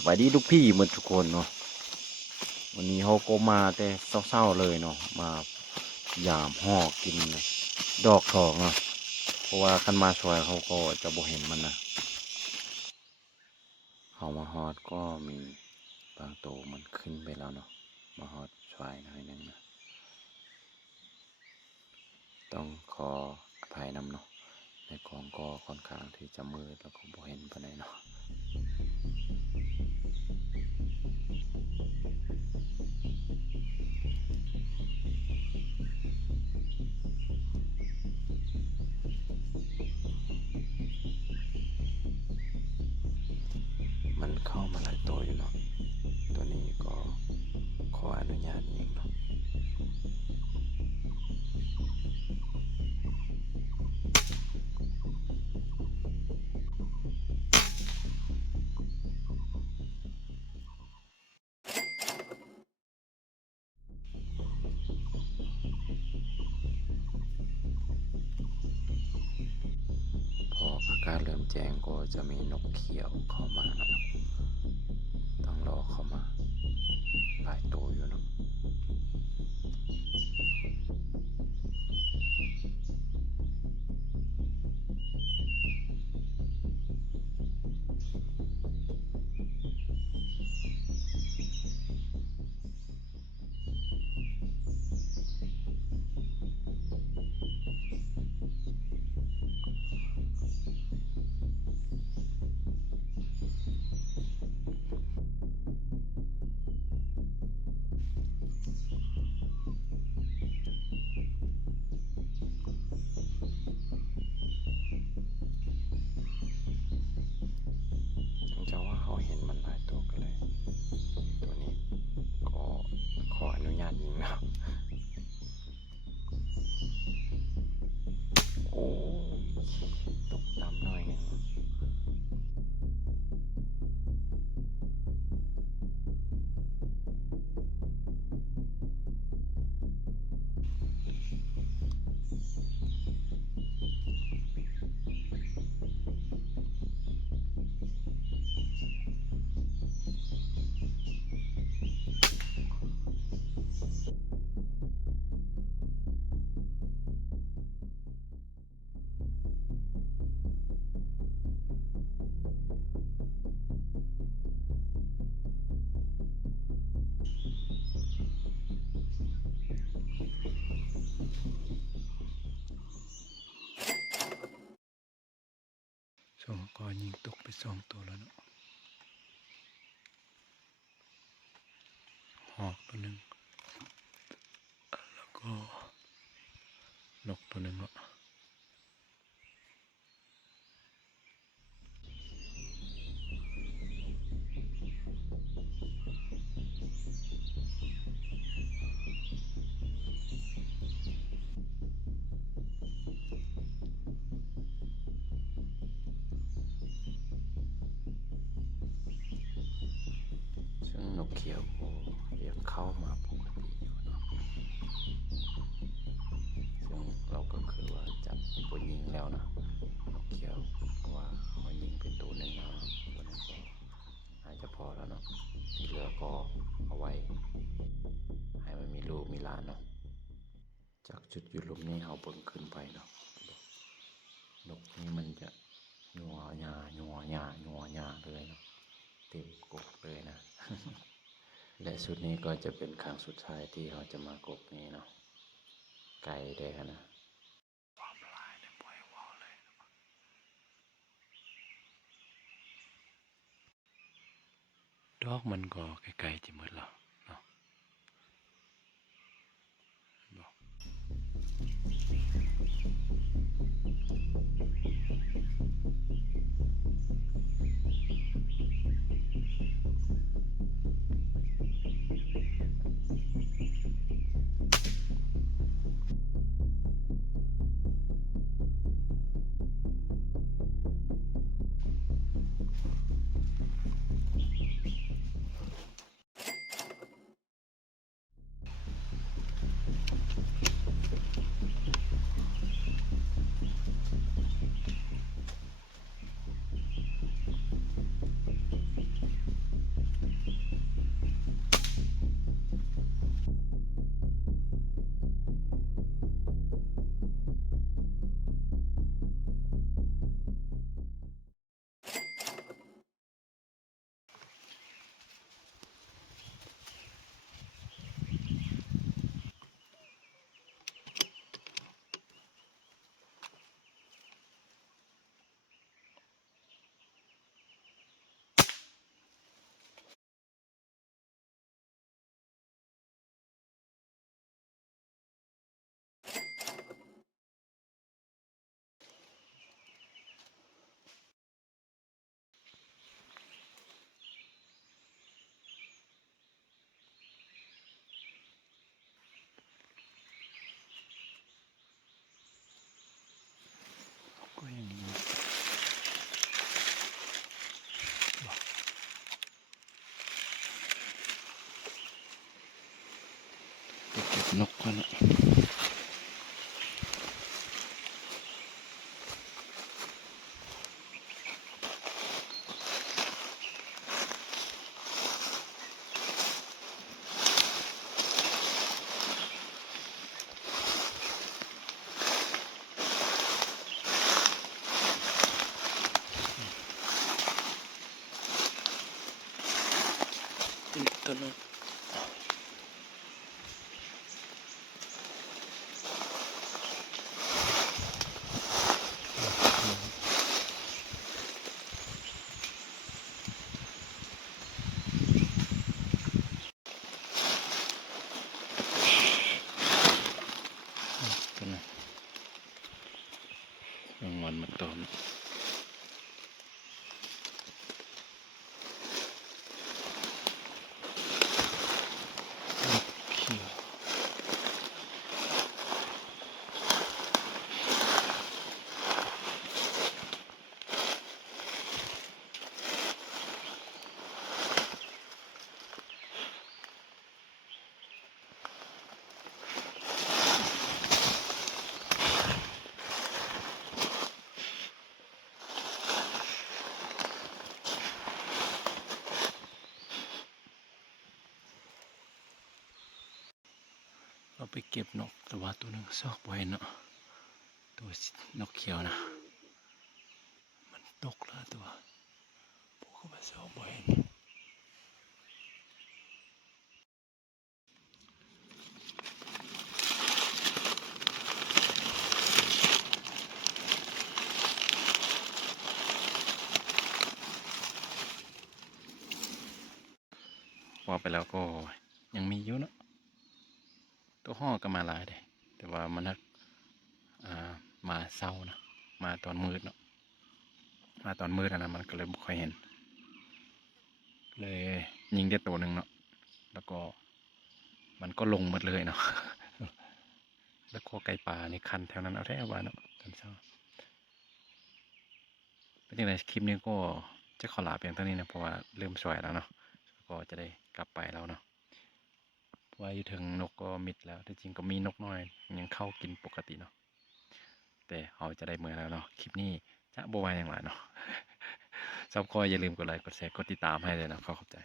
สวัสดีลูกพี่เหมือนทุกคนเนาะวันนี้เขาก็มาแต่เศร้าๆเลยเนาะมายามห่อกินดอกทองเนาะเพราะว่าคันมาสวยเขาก็จะบ่เห็นมันนะเขามาฮอดก็มีบางตัวมันขึ้นไปแล้วเนาะมาฮอดสวยหน่อยนึงนะต้องขออภัยนำเนาะในกองก็ค่อนข้างที่จะมืดแล้วก็บ่เห็นปานใดเนาะ มันเข้ามาหลายตัวอยู่เนาะตัวนี้ก็ขออนุญาตยิงเนาะพออากาศเริ่มแจ้งก็จะมีนกเขียวเข้ามาเนาะต้องรอเข้ามาหลายตัวอยู่เนาะจะว่าเขาเห็นมันหลายตัวกันเลยตัวนี้ก็ขออนุญาตยิงนะโอ้ยตกน้ำหน่อยนึงช่วงก็ยิงตกไป2 ตัวแล้วเนาะหอกตัวหนึ่งแล้วก็นกตัวหนึ่งเนาะซึ่งนกเขียวก็ยังเข้ามาปกติอยู่เนาะซึ่งเราก็คือว่าจับตัวยิงแล้วนะนกเขียวเพราะว่าเขายิงเป็นตัวหนึ่งแล้วนะตัวนั้นก็น่าจะพอแล้วเนาะที่เหลือก็เอาไว้ให้มันมีลูกมีหลานเนาะจากจุดอยู่หลุมนี้เอาเบิ่งขึ้นไปเนาะนกนี้มันจะยัวหญ้ายัวหญ้ายัวหญ้าเลยเนาะเต็มกกเลยนะ และสุดนี้ก็จะเป็นครั้งสุดท้ายที่เราจะมากกนี้เนาะไกลได้ขนาดความลายได้ปล่อยวอลเลยดอกมันก็ไกลๆจะหมดแล้วเนาะ เก็บนกก่อนนะต้นนกต้นนกรางวัลมาตอมเขียวเราไปเก็บนกแต่ว่าตัวหนึ่งซอกไว้เนาะตัวนกเขียวนะมันตกแล้วตัวพวกเขามาซอกไว้ว่าไปแล้วก็ยังมีอยู่เนาะตัวห่อก็มาหลายเลยแต่ว่ามันนักมาเศร้านะมาตอนมืดเนาะมาตอนมืดนะมันก็เลยไม่ค่อยเห็นเลยยิงได้ตัวหนึ่งเนาะแล้วก็มันก็ลงหมดเลยเนาะ แล้วก็ไก่ป่าในคันแถวนั้นเอาแท้ว่าเนาะตอนเช้าเป็นยังไงคลิปนี้ก็จะขอลาเพียงเท่านี้นะเพราะว่าเริ่มสวยแล้วเนาะก็จะได้กลับไปแล้วเนาะเพราะว่าอยู่ถึงนกก็มิดแล้วที่จริงก็มีนกน้อยยังเข้ากินปกติเนาะแต่เขาจะได้เมื่อแล้วเนาะคลิปนี้จะบวายอย่างไรเนาะ ซับคอยอย่าลืมกดไลค์กดแชร์กดติดตามให้เลยนะขอบใจ